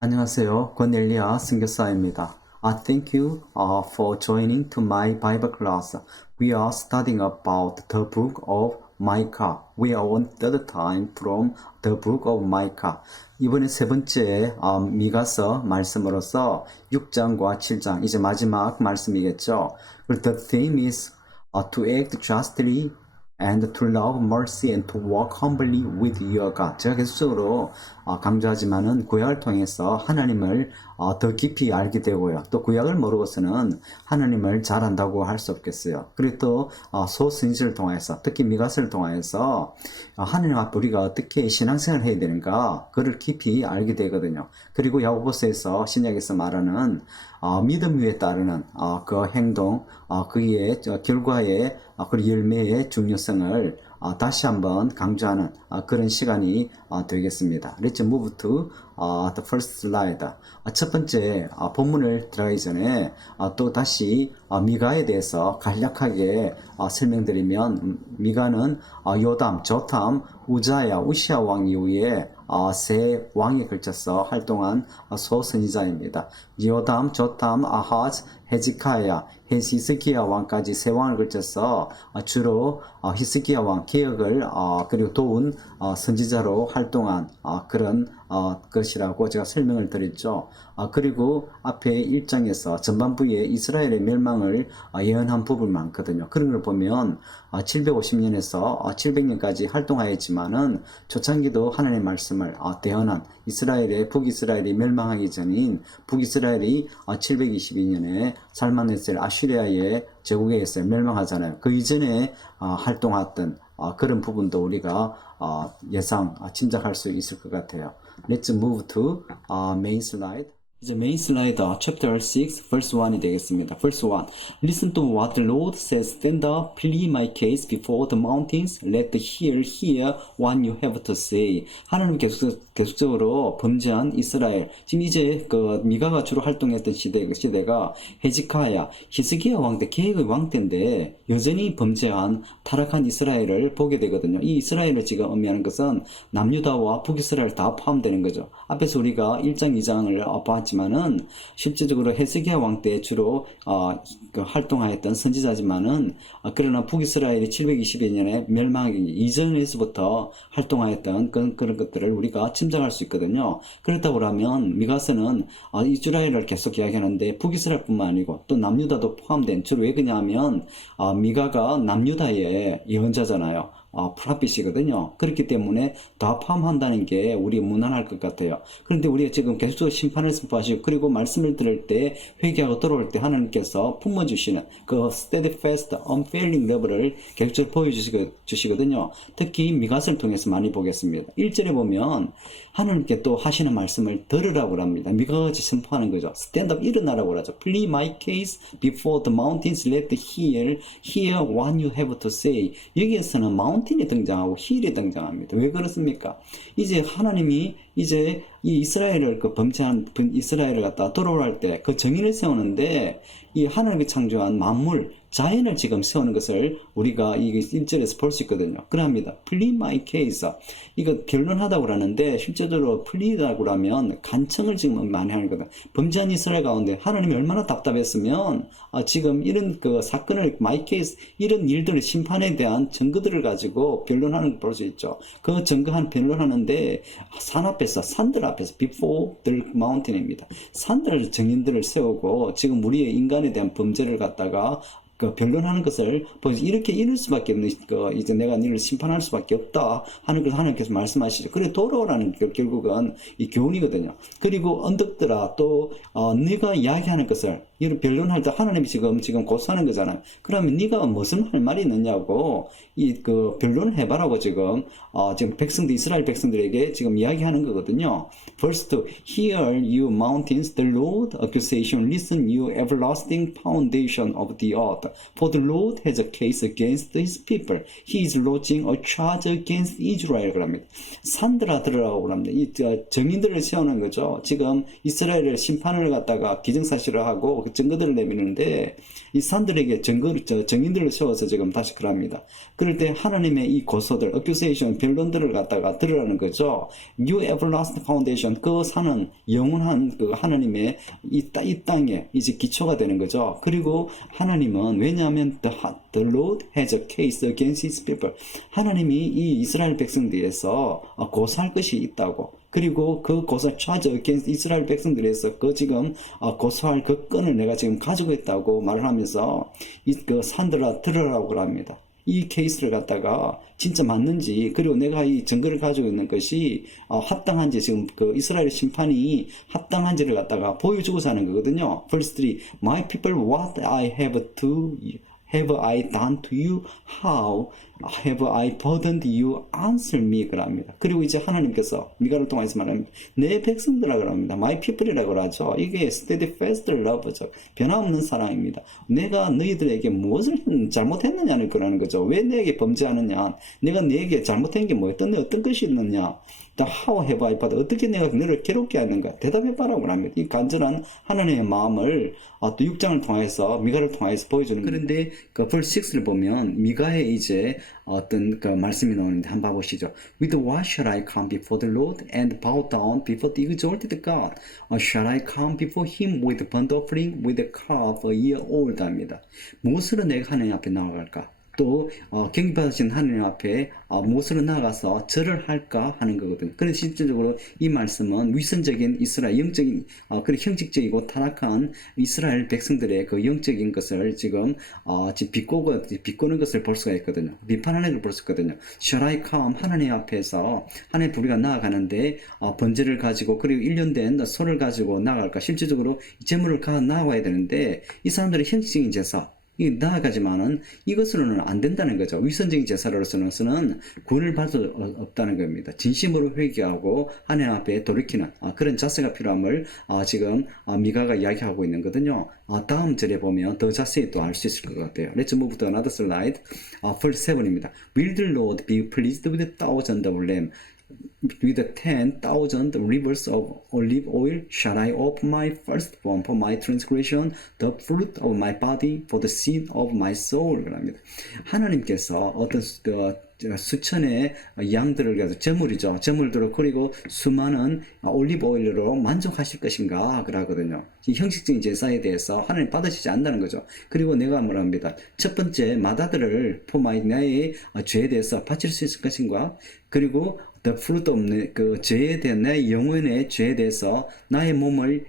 안녕하세요. 권엘리아 선교사입니다. Thank you for joining to my Bible class. We are studying about the book of Micah. We are on third time from the book of Micah. 이번에 세 번째 미가서 말씀으로서 6장과 7장, 이제 마지막 말씀이겠죠. The theme is to act justly and to love mercy and to walk humbly with your God. 제가 계속적으로 강조하지만은 구약을 통해서 하나님을 더 깊이 알게 되고요. 또 구약을 모르고서는 하나님을 잘 안다고 할 수 없겠어요. 그리고 또 소선지를 통해서, 특히 미가서를 통해서 하나님 앞에 우리가 어떻게 신앙생활을 해야 되는가, 그를 깊이 알게 되거든요. 그리고 야고보서에서 신약에서 말하는 믿음 위에 따르는 그 행동, 그의 결과의 그리고 열매의 중요성을 다시 한번 강조하는 그런 시간이 되겠습니다. Let's move to the first slide. 첫 번째 본문을 들어가기 전에 또 다시 미가에 대해서 간략하게 설명드리면, 미가는 요담, 조탐, 우자야, 우시아 왕 이후에 세 왕에 걸쳐서 활동한 소선지자입니다. 요담, 조탐, 아하즈, 헤지카야, 히스기야 왕까지 세 왕을 걸쳐서 주로 히스기야 왕 개혁을 그리고 도운 선지자로 활동한 그런 것이라고 제가 설명을 드렸죠. 그리고 앞에 1장에서 전반부에 이스라엘의 멸망을 예언한 부분이 많거든요. 그런 걸 보면 750년에서 700년까지 활동하였지만은 초창기도 하나님의 말씀을 대언한, 이스라엘의 북이스라엘이 멸망하기 전인 북이스라엘이 722년에 살만네셀 아시리아의 제국에 의해서 멸망하잖아요. 그 이전에 활동했던 그런 부분도 우리가 짐작할 수 있을 것 같아요. Let's move to main slide. 이제 main slide chapter 6 verse 1이 되겠습니다. Verse 1. Listen to what the Lord says. Stand up, plead my case before the mountains. Let the hear what you have to say. 하나님 계속적으로 범죄한 이스라엘. 지금 이제 그 미가가 주로 활동했던 시대가 헤지카야, 히스기야 왕 때, 계획의 왕 때인데 여전히 범죄한 타락한 이스라엘을 보게 되거든요. 이 이스라엘을 지금 의미하는 것은 남유다와 북이스라엘 다 포함되는 거죠. 앞에서 우리가 1장, 2장을 봤지만은 실제적으로 헤세기야 왕 때 주로 활동하였던 선지자지만은 그러나 북이스라엘이 722년에 멸망하기 이전에서부터 활동하였던 그런 것들을 우리가 짐작할 수 있거든요. 그렇다고 하면 미가서는 이스라엘을 계속 이야기하는데 북이스라엘뿐만 아니고 또 남유다도 포함된, 주로 왜 그러냐면 미가가 남유다의 예언자잖아요. 프라핏이거든요. 그렇기 때문에 다 포함한다는 게 우리 무난할 것 같아요. 그런데 우리가 지금 계속 심판을 선포하시고, 그리고 말씀을 들을 때 회개하고 돌아올 때 하나님께서 품어주시는 그 steadfast, unfailing love를 계속적으로 보여주시거든요. 특히 미가서를 통해서 많이 보겠습니다. 1절에 보면 하나님께 또 하시는 말씀을 들으라고 합니다. 미가가 같이 선포하는 거죠. stand up, 일어나라고 하죠. plead my case before the mountains. Let hear what you have to say. 여기에서는 마운틴이 등장하고 힐이 등장합니다. 왜 그렇습니까? 이제 하나님이 이제 이 이스라엘을 범죄한 이스라엘을 갖다 돌아올 때 그 정의를 세우는데, 이 하나님이 창조한 만물, 자연을 지금 세우는 것을 우리가 이 1절에서 볼 수 있거든요. 그럽니다. plead my case. 이거 변론하다고 그러는데 실제적으로 plead라고 하면 간청을 지금 많이 하는 거다. 범죄한 이스라엘 가운데 하나님이 얼마나 답답했으면 지금 이런 그 사건을 my case, 이런 일들의 심판에 대한 증거들을 가지고 변론하는 걸 볼 수 있죠. 그 증거한 변론하는데 산들 앞에서 before the mountain입니다. 산들 증인들을 세우고 지금 우리의 인간에 대한 범죄를 갖다가 변론하는 것을 보여서 이렇게 이럴 수밖에 없는, 이제 내가 너를 심판할 수밖에 없다 하는 것을 하나님께서 말씀하시죠. 그래 돌아오라는 결국은 이 교훈이거든요. 그리고 언덕들아, 또 네가 이야기하는 것을 이런 변론할 때 하나님이 지금 고소하는 거잖아요. 그러면 네가 무슨 할 말이 있느냐고 변론을 해봐라고 지금 이스라엘 백성들에게 지금 이야기하는 거거든요. Verse 2. Hear you mountains, the Lord accusation. Listen you everlasting foundation of the earth. God. For the Lord has a case against his people. He is lodging a charge against Israel. 그럽니다. 산들아 들으라고 합니다. 이 정인들을 세우는 거죠. 지금 이스라엘을 심판을 갖다가 기정사실을 하고 증거들을 내미는데 이 산들에게 정인들을 세워서 지금 다시 그럽니다. 그럴 때 하나님의 이 고소들, accusation, 변론들을 갖다가 들으라는 거죠. New everlasting foundation, 그 산은 영원한 그 하나님의 이 땅에 이제 기초가 되는 거죠. 그리고 하나님은 왜냐하면 the Lord has a case against his people. 하나님이 이 이스라엘 백성들에서 고소할 것이 있다고. 그리고 그 고소 charge against 이스라엘 백성들에서 그 지금 고소할 그 건을 내가 지금 가지고 있다고 말을 하면서 그 산들아 들으라고 합니다. 이 케이스를 갖다가 진짜 맞는지, 그리고 내가 이 증거를 가지고 있는 것이 합당한지, 지금 그 이스라엘 심판이 합당한지를 갖다가 보여주고자 하는 거거든요. Verse 3, My people, what have I done to you? How have I burdened you? Answer me. 그럽니다. 그리고 이제 하나님께서 미가를 통해서 말합니다. 내 백성들이라 그럽니다. My people이라고 하죠. 이게 steadfast love죠. 변함없는 사랑입니다. 내가 너희들에게 무엇을 잘못했느냐는 거라는 거죠. 왜 내게 범죄하느냐? 내가 너에게 잘못한 게 뭐였던 어떤 것이 있느냐? How have I but 어떻게 내가 너를 괴롭게 했는가? 대답해봐라고 합니다. 이 간절한 하나님의 마음을 또 6장을 통해서 미가를 통해서 보여주는 거예요. 그런데 그 verse 6를 보면 미가의 이제 어떤 그 말씀이 나오는데 한번 봐보시죠. With what shall I come before the Lord and bow down before the exalted God? Or shall I come before him with burnt offering, with a calf a year old? 합니다. 무엇으로 내가 하나님 앞에 나아갈까? 또 경배받으신 하나님 앞에 무엇으로 나아가서 절을 할까 하는 거거든요. 그래서 실질적으로 이 말씀은 위선적인 이스라엘 영적인 그리고 형식적이고 타락한 이스라엘 백성들의 그 영적인 것을 지금 비꼬는 것을 볼 수가 있거든요. 비판하는 걸 볼 수 있거든요. Shall I come? 하나님 앞에서 하나님 우리가 나아가는데 번제를 가지고 그리고 1년 된 소를 가지고 나아갈까? 실질적으로 제물을 나아가야 되는데 이 사람들의 형식적인 제사 나아가지만은 이것으로는 안 된다는 거죠. 위선적인 제사로서는 구원을 받을 수 없다는 겁니다. 진심으로 회개하고 하나님 앞에 돌이키는 그런 자세가 필요함을 지금 미가가 이야기하고 있는 거거든요. 다음 절에 보면 더 자세히 또 알 수 있을 것 같아요. Let's move to another slide. Verse 7입니다. Will the Lord be pleased with 1,000 of lamb? With 10,000 rivers of olive oil shall I offer my firstborn for my transgression, the fruit of my body for the sin of my soul. 그럽니다. 하나님께서 어떤 수천의 양들을 가지고 제물이죠. 제물들을 그리고 수많은 올리브 오일로 만족하실 것인가 그러거든요. 이 형식적인 제사에 대해서 하나님 받으시지 않는다는 거죠. 그리고 내가 뭐랍니다. 첫 번째 마다들을 나의 죄에 대해서 바칠 수 있을 것인가? 그리고 the fruit of 그 죄에 대한 내 영혼의 죄에 대해서 나의 몸을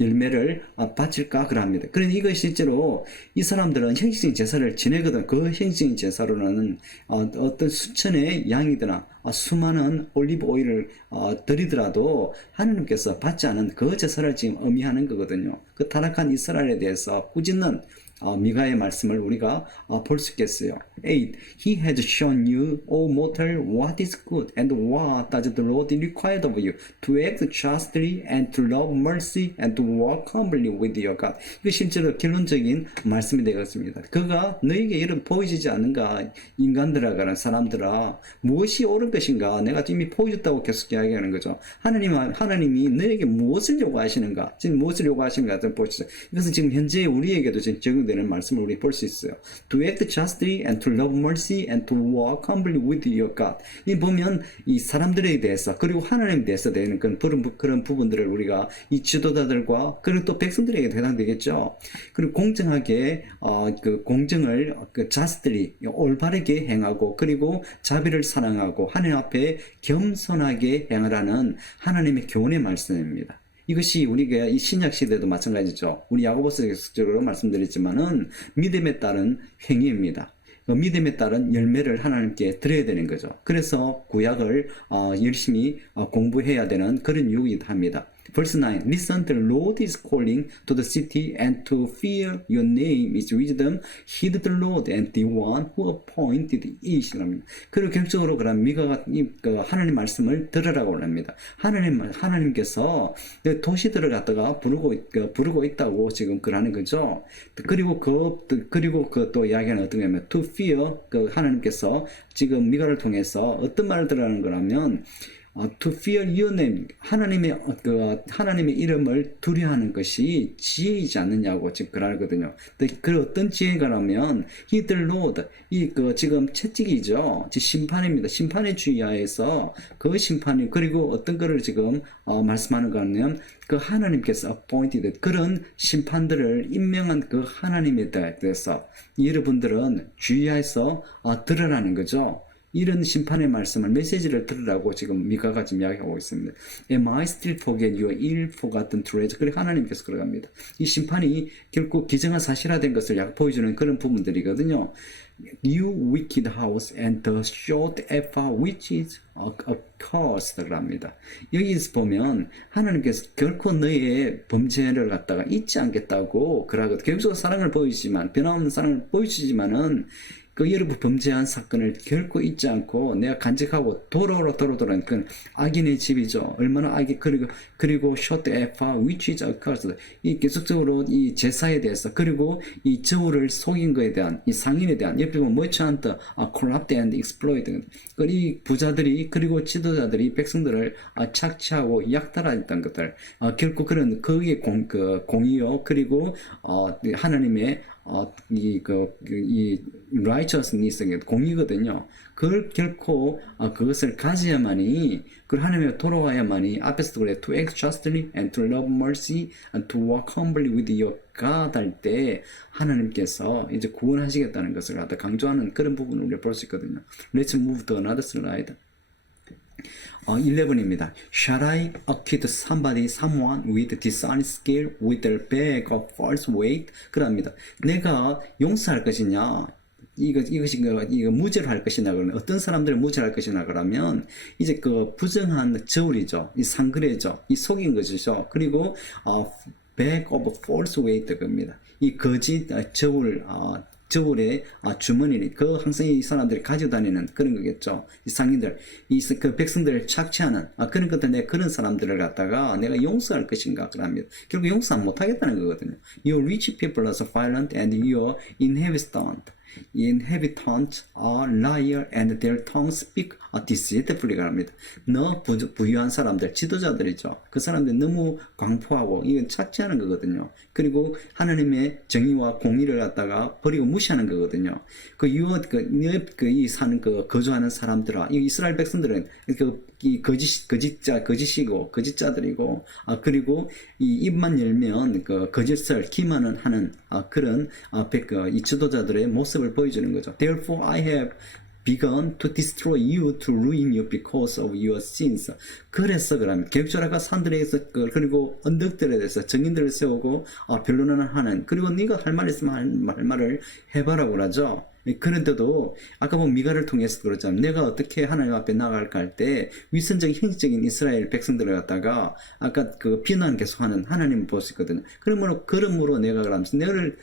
열매를 바칠까 그럽니다. 그런데 이것이 실제로 이 사람들은 형식적인 제사를 지내거든. 그 형식적인 제사로는 어떤 수천의 양이거나 수많은 올리브 오일을 드리더라도 하나님께서 받지 않은 그 제사를 지금 의미하는 거거든요. 그 타락한 이스라엘에 대해서 꾸짖는 미가의 말씀을 우리가 볼 수 있겠어요. 8. He has shown you, O mortal, what is good, and what does the Lord require of you, to act justly, and to love mercy, and to walk humbly with your God. 이거 실제로 결론적인 말씀이 되겠습니다. 그가 너에게 이런 보여지지 않는가, 인간들아, 사람들아, 무엇이 옳은 것인가, 내가 이미 보여줬다고 계속 이야기하는 거죠. 하나님이 너에게 무엇을 요구하시는가, 지금 무엇을 요구하시는가, 좀 보시죠. 이것은 지금 현재 우리에게도 지금 적용되는 말씀을 우리 볼 수 있어요. To act justly and to love mercy and to walk humbly with your God. 이 보면 이 사람들에 대해서 그리고 하나님에 대해서 되는 그런 부분들을 우리가 이 지도자들과 그리고 또 백성들에게 해당되겠죠. 그리고 공정하게 그 공정을 justly 올바르게 행하고 그리고 자비를 사랑하고 하나님 앞에 겸손하게 행하라는 하나님의 교훈의 말씀입니다. 이것이 우리가 이 신약 시대도 마찬가지죠. 우리 야고보서 계속적으로 말씀드렸지만은 믿음에 따른 행위입니다. 그 믿음에 따른 열매를 하나님께 드려야 되는 거죠. 그래서 구약을 열심히 공부해야 되는 그런 이유이기도 합니다. Verse 9. Listen, the Lord is calling to the city, and to fear your name is wisdom. Heed the Lord and the one who appointed it. 그리고 결정적으로 그런 미가가 하나님 말씀을 들으라고 합니다. 하나님께서 도시들을 갖다가 부르고 있다고 지금 그러는 거죠. 그리고 또 이야기하는 어떤 거냐면 to fear, 하나님께서 지금 미가를 통해서 어떤 말을 들으라는 거라면 to fear your name, 하나님의 이름을 두려워하는 것이 지혜이지 않느냐고 지금 그러거든요. 그 어떤 지혜가라면 He the Lord, 지금 채찍이죠. 심판입니다. 심판의 주의하에서 그 심판이, 그리고 어떤 거를 지금 말씀하는 거냐면 그 하나님께서 appointed, 그런 심판들을 임명한 그 하나님에 대해서 여러분들은 주의하에서 들으라는 거죠. 이런 심판의 말씀을, 메시지를 들으라고 지금 미가가 지금 이야기하고 있습니다. Am I still forget your ill-forgotten treasure? 그리고 하나님께서 그러갑니다. 이 심판이 결국 기정한 사실화된 것을 보여주는 그런 부분들이거든요. You wicked house and the short ephah which is accursed 합니다. 여기서 보면 하나님께서 결코 너의 범죄를 갖다가 잊지 않겠다고 그러거든요. 결국적으로 사랑을 보이지만, 변함없는 사랑을 보여주지만은 여러분 범죄한 사건을 결코 잊지 않고 내가 간직하고 도로로 그 악인의 집이죠. 얼마나 악이, 그리고 short ephah which is accursed, 이 계속적으로 이 제사에 대해서, 그리고 이 저울을 속인 것에 대한, 이 상인에 대한, 옆에 보면 merchant, corrupt and exploited, 이 부자들이, 그리고 지도자들이 백성들을 착취하고 약탈했던 것들, 결코 그런 거기에 공의요, 그리고 하나님의 이 righteousness, 공의거든요. 그걸 결코 그것을 가져야만이, 그 하나님의 돌아와야만이, 앞에서도 그래, to act justly and to love mercy and to walk humbly with your God 할 때 하나님께서 이제 구원하시겠다는 것을 갖다 강조하는 그런 부분을 우리가 볼 수 있거든요. Let's move to another slide. 11입니다. Shall I acquit someone with dishonest skill with a bag of false weight? 그럽니다. 내가 용서할 것이냐? 이거 무죄로 할 것이냐, 그러면 어떤 사람들을 무죄로 할 것이냐, 그러면 이제 그 부정한 저울이죠. 이 상그레죠. 이 속인 것이죠. 그리고 bag of false weight 겁니다. 이 거짓 저울의 주머니, 항상 이 사람들이 가지고 다니는 그런 거겠죠. 이 상인들, 그 백성들을 착취하는 그런 것들, 내가 그런 사람들을 갖다가 내가 용서할 것인가, 그럽니다. 결국 용서 못 하겠다는 거거든요. Your rich people are violent and your inhabitants are liar and their tongues speak deceitfully 합니다. 너 부유한 사람들, 지도자들이죠. 그 사람들 너무 광포하고 이건 착취하는 거거든요. 그리고 하나님의 정의와 공의를 갖다가 버리고 무시하는 거거든요. 거주하는 사람들아, 이 이스라엘 백성들은 이 거짓이고 거짓자들이고, 그리고 이 입만 열면 거짓을 기만은 하는 그런 이 지도자들의 모습을 보여주는 거죠. Therefore I have begun to destroy you, to ruin you because of your sins. 그래서 그러면 계획적으로 산들에서, 그리고 언덕들에 대해서 정인들을 세우고 변론을 하는, 그리고 네가 할 말 있으면 할 말을 해봐라고 그러죠. 그런데도 아까 보면 미가를 통해서 그러잖아요. 내가 어떻게 하나님 앞에 나아갈까 할 때 위선적인 형식적인 이스라엘 백성들을 갖다가 아까 비난 계속하는 하나님을 볼 수 있거든요. 그러므로 내가 그러면서 너를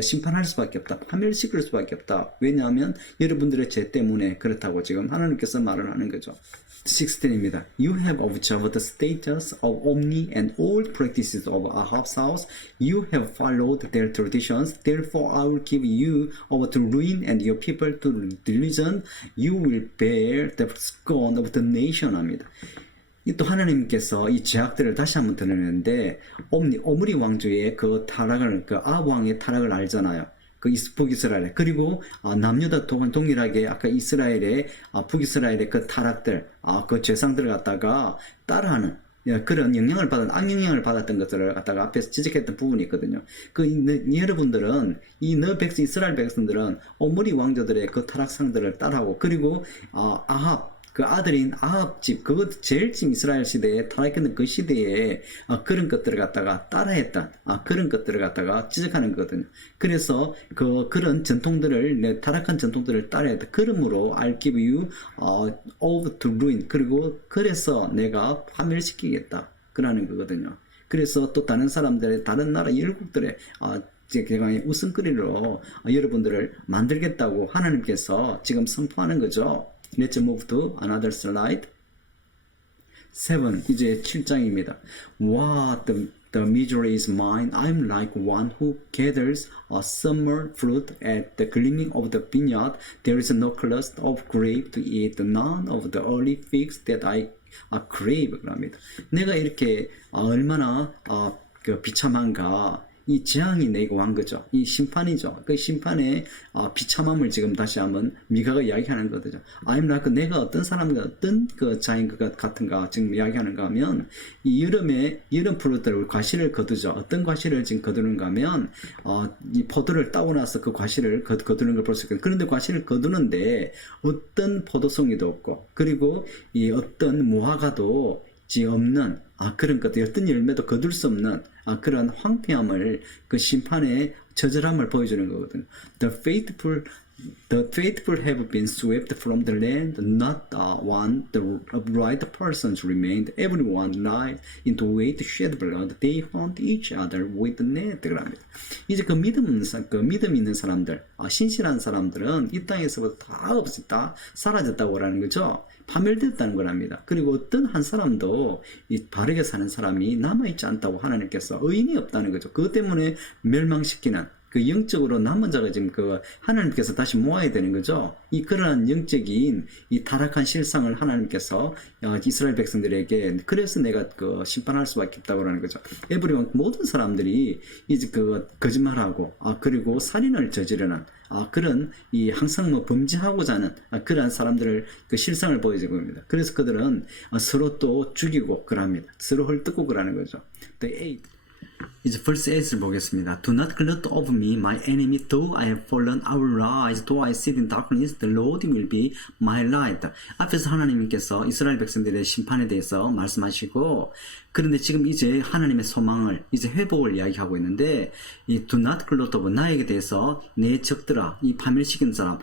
심판할 수밖에 없다. 파멸시킬 수밖에 없다. 왜냐하면 여러분들의 죄 때문에 그렇다고 지금 하나님께서 말을 하는 거죠. 16입니다. You have observed the status of Omni and all practices of Ahab's house. You have followed their traditions. Therefore I will give you over to ruin and your people to delusion. You will bear the scorn of the nation 합니다. 또 하나님께서 이 죄악들을 다시 한번 드러내는데, 오므리 왕조의 타락을, 아합 왕의 타락을 알잖아요. 북이스라엘, 그리고 남유다 동일하게 아까 이스라엘의 북이스라엘의 타락들, 그 죄상들을 갖다가 따라하는 그런 악영향을 받았던 것들을 갖다가 앞에서 지적했던 부분이 있거든요. 여러분들은 이스라엘 백성들은 오므리 왕조들의 타락상들을 따라하고, 그리고 아합, 아들인 아합 집, 그것 제일 집 이스라엘 시대에 타락했던 그 시대에 그런 것들을 갖다가 따라했던 그런 것들을 갖다가 지적하는 거거든요. 그래서 그런 전통들을, 타락한 전통들을 따라했다. 그러므로 I'll give you over to ruin. 그래서 내가 파멸시키겠다. 그러는 거거든요. 그래서 또 다른 사람들의 다른 나라 일국들의 제가 웃음거리로 여러분들을 만들겠다고 하나님께서 지금 선포하는 거죠. Let's move to another slide. 7, 이제 7장입니다. What the misery is mine. I'm like one who gathers a summer fruit at the gleaning of the vineyard. There is no cluster of grape to eat, none of the early figs that I crave. 그럽니다. 내가 이렇게 얼마나 그 비참한가. 이 재앙이 내게 온 거죠. 이 심판이죠. 그 심판의 비참함을 지금 다시 한번 미가가 이야기하는 거죠. I'm like, 내가 어떤 사람과 어떤 그 자인 것 같은가 지금 이야기하는가 하면, 이 여름에 여름 프루트를 과실을 거두죠. 어떤 과실을 지금 거두는가 하면 이 포도를 따고 나서 그 과실을 거두는 걸 볼 수 있거든요. 그런데 과실을 거두는데 어떤 포도송이도 없고, 그리고 이 어떤 무화과도 없는 그런 것들, 어떤 열매도 거둘 수 없는 그런 황폐함을, 그 심판의 처절함을 보여주는 거거든요. The faithful have been swept from the land, not one the right persons remained. Everyone lies into wait, shed blood. They hunt each other with net. 그럽니다. 이제 그 믿음 있는 사람들, 신실한 사람들은 이 땅에서부터 다 사라졌다고 하는 거죠. 파멸됐다는 거랍니다. 그리고 어떤 한 사람도 이 바르게 사는 사람이 남아있지 않다고 하나님께서, 의인이 없다는 거죠. 그것 때문에 멸망시키는 그 영적으로 남은 자가 지금 하나님께서 다시 모아야 되는 거죠. 그러한 영적인 이 타락한 실상을 하나님께서 이스라엘 백성들에게, 그래서 내가 심판할 수밖에 없다고 하는 거죠. 에브리온, 모든 사람들이 이제 거짓말하고 그리고 살인을 저지르는 그런 항상 범죄하고자 하는 그러한 사람들을 실상을 보여주고 있습니다. 그래서 그들은 서로 또 죽이고 그럽니다. 서로 헐뜯고 그러는 거죠. 이제 verse 8을 보겠습니다. Do not glut of me, my enemy, though I have fallen, I will rise, though I sit in darkness, the Lord will be my light. 앞에서 하나님께서 이스라엘 백성들의 심판에 대해서 말씀하시고, 그런데 지금 이제 하나님의 소망을, 이제 회복을 이야기하고 있는데, 이 do not glut of 나에게 대해서 내 적들아, 이 파멸시킨 사람,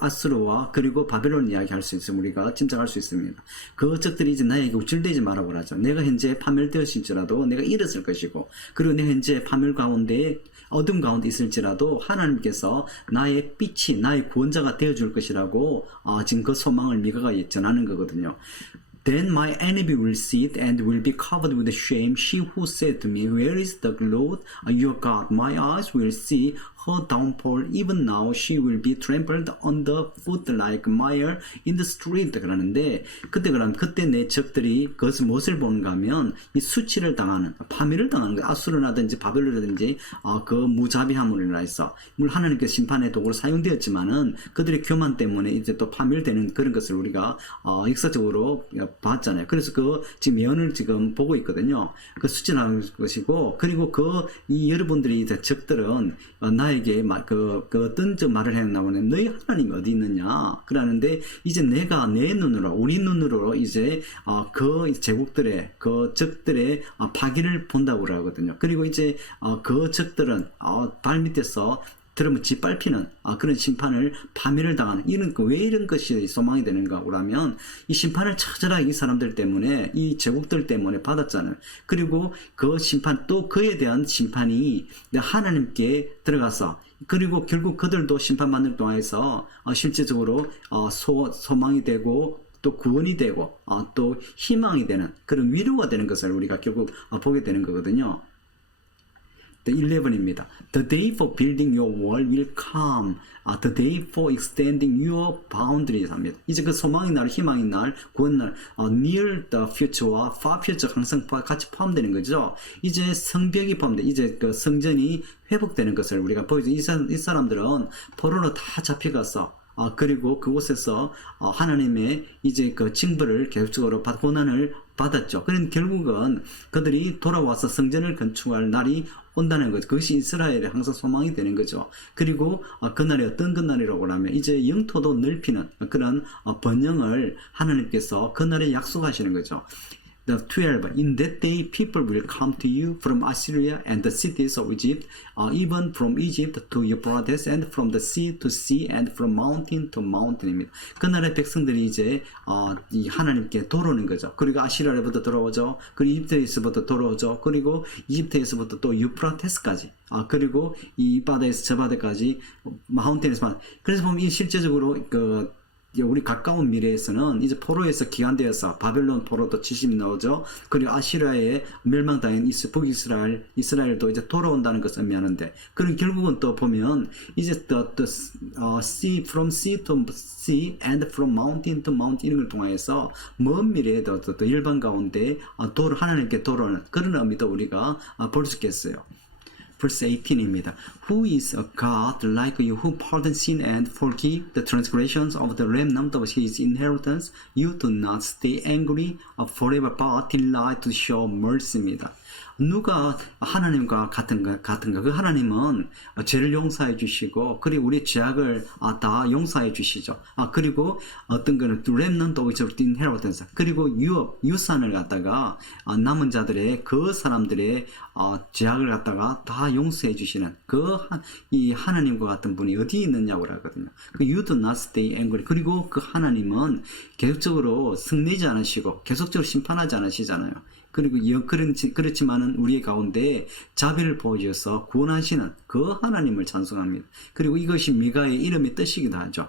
아수르와 그리고 바벨론 이야기할 수 있으면 우리가 짐작할 수 있습니다. 그 적들이 이제 나에게 우쭐대지 말라고 하죠. 내가 현재 파멸되었을지라도 내가 잃었을 것이고, 그리고 내가 현재 파멸 가운데 어둠 가운데 있을지라도 하나님께서 나의 빛이, 나의 구원자가 되어줄 것이라고 지금 그 소망을 미가가 전하는 거거든요. Then my enemy will sit and will be covered with shame. She who said to me, Where is the Lord your God? My eyes will see her downfall. Even now she will be trampled underfoot like mire in the street. 그러는데 그때 내 적들이 그것을 무엇을 보는가 하면 이 수치를 당하는, 파멸을 당하는 거예요. 아수르라든지 바벨론이라든지 그 무자비함으로 인해서 물론 하나님께서 심판의 도구로 사용되었지만은 그들의 교만 때문에 이제 또 파멸되는 그런 것을 우리가 역사적으로 봤잖아요. 그래서 지금 예언을 지금 보고 있거든요. 수치라는 것이고, 그리고 이 여러분들이 이제 적들은 나에게 어떤 말을 해나오는, 너희 하나님 어디 있느냐? 그러는데 이제 내가 내 눈으로, 우리 눈으로 이제 그 제국들의, 그 적들의 파기를 본다고 그러거든요. 그리고 이제 그 적들은 발 밑에서 들으면 짓밟히는 그런 심판을, 파멸을 당하는, 왜 이런 것이 소망이 되는가 그러면 이 심판을 처절하게 이 사람들 때문에, 이 제국들 때문에 받았잖아요. 그리고 그 심판, 또 그에 대한 심판이 하나님께 들어가서, 그리고 결국 그들도 심판받는 동안에서 실제적으로 소망이 되고 또 구원이 되고 또 희망이 되는 그런 위로가 되는 것을 우리가 결국 보게 되는 거거든요. 11입니다. The day for building your wall will come. The day for extending your boundaries 합니다. 이제 그 소망의 날, 희망의 날, 구원 날, near the future와 far future 항상 같이 포함되는 거죠. 이제 성벽이 포함돼, 이제 그 성전이 회복되는 것을 우리가 보이죠. 이 사람들은 포로로 다 잡혀가서 그리고 그곳에서 하나님의 이제 그 징벌을 계속적으로 고난을 받았죠. 그런 결국은 그들이 돌아와서 성전을 건축할 날이 온다는 거죠. 그것이 이스라엘의 항상 소망이 되는 거죠. 그리고 그날이 어떤 그날이라고 하면 이제 영토도 넓히는 그런 번영을 하나님께서 그날에 약속하시는 거죠. the 12. In that day, people will come to you from Assyria and the cities of Egypt, even from Egypt to Euphrates, and from the sea to sea, and from mountain to mountain입니다. 그 나라의 백성들이 이제 이 하나님께 돌아오는 거죠. 그리고 아시리아로부터 돌아오죠. 그리고 이집트에서부터 돌아오죠. 그리고 이집트에서부터 또 유프라테스까지. 그리고 이 바다에서 저 바다까지 마운틴에서. 그래서 보면 이 실제적으로 우리 가까운 미래에서는 이제 포로에서 기한되어서 바벨론 포로도 70이 나오죠. 그리고 아시리아의 멸망당한 이스라엘도 이제 돌아온다는 것을 의미하는데, 그럼 결국은 또 보면 이제 sea from sea to sea and from mountain to mountain 이런 걸 통해서 먼 미래에도 또 일반 가운데 하나님께 돌아오는 그런 의미도 우리가 볼 수 있겠어요. Verse 18입니다. Who is a God like you who pardons sin and forgive the transgressions of the remnant of his inheritance? You do not stay angry forever but delight to show mercy입니다. 누가 하나님과 같은가? 그 하나님은 죄를 용서해 주시고, 그리고 우리의 죄악을 다 용서해 주시죠. 그리고 어떤 거는 remnant of his inheritance, 그리고 유산을 갖다가 남은 자들의 그 사람들의 죄악을 갖다가 다 용서해 주시는 이 하나님과 같은 분이 어디 있느냐고 하거든요. You do not stay angry. 그리고 그 하나님은 계속적으로 승리지 않으시고 계속적으로 심판하지 않으시잖아요. 그리고 그렇지만은 우리의 가운데 자비를 보여주셔서 구원하시는 그 하나님을 찬송합니다. 그리고 이것이 미가의 이름의 뜻이기도 하죠.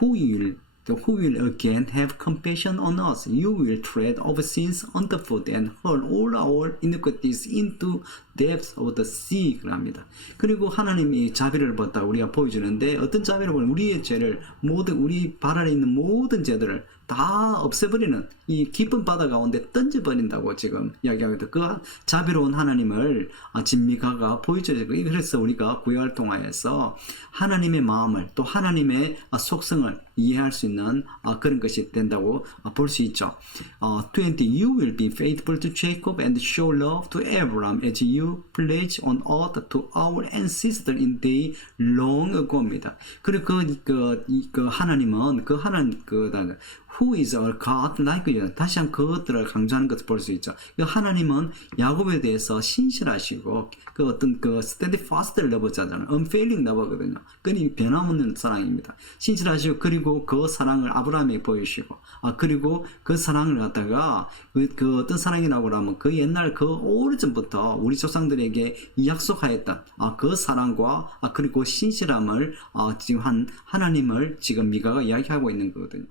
Who will again have compassion on us? You will tread over sins underfoot and hurl all our iniquities into depths of the sea. 그럽니다. 그리고 하나님이 자비를 보다 우리가 보여주는데, 어떤 자비를 보면 우리의 죄를 우리 발 아래 있는 모든 죄들을 다 없애버리는 이 깊은 바다 가운데 던져버린다고 지금 이야기하거든요. 그 자비로운 하나님을 진미가가 보여줘요. 그래서 우리가 구약을 통하여서 하나님의 마음을 또 하나님의 속성을 이해할 수 있는 그런 것이 된다고 볼 수 있죠. 20. You will be faithful to Jacob and show love to Abraham as you pledged on oath to our ancestor in day long ago입니다. 그리고 하나님은 Who is our God like you? 다시 한번 그것들을 강조하는 것을 볼 수 있죠. 하나님은 야곱에 대해서 신실하시고 steadfast love잖아요. unfailing love거든요. 그니 변함없는 사랑입니다. 신실하시고, 그리고 그 사랑을 아브라함에게 보이시고, 그리고 그 사랑을 갖다가 어떤 사랑이라고 하면 그 옛날 오래전부터 우리 조상들에게 약속하였던 그 사랑과 그리고 신실함을 지금 하나님을 지금 미가가 이야기하고 있는 거거든요.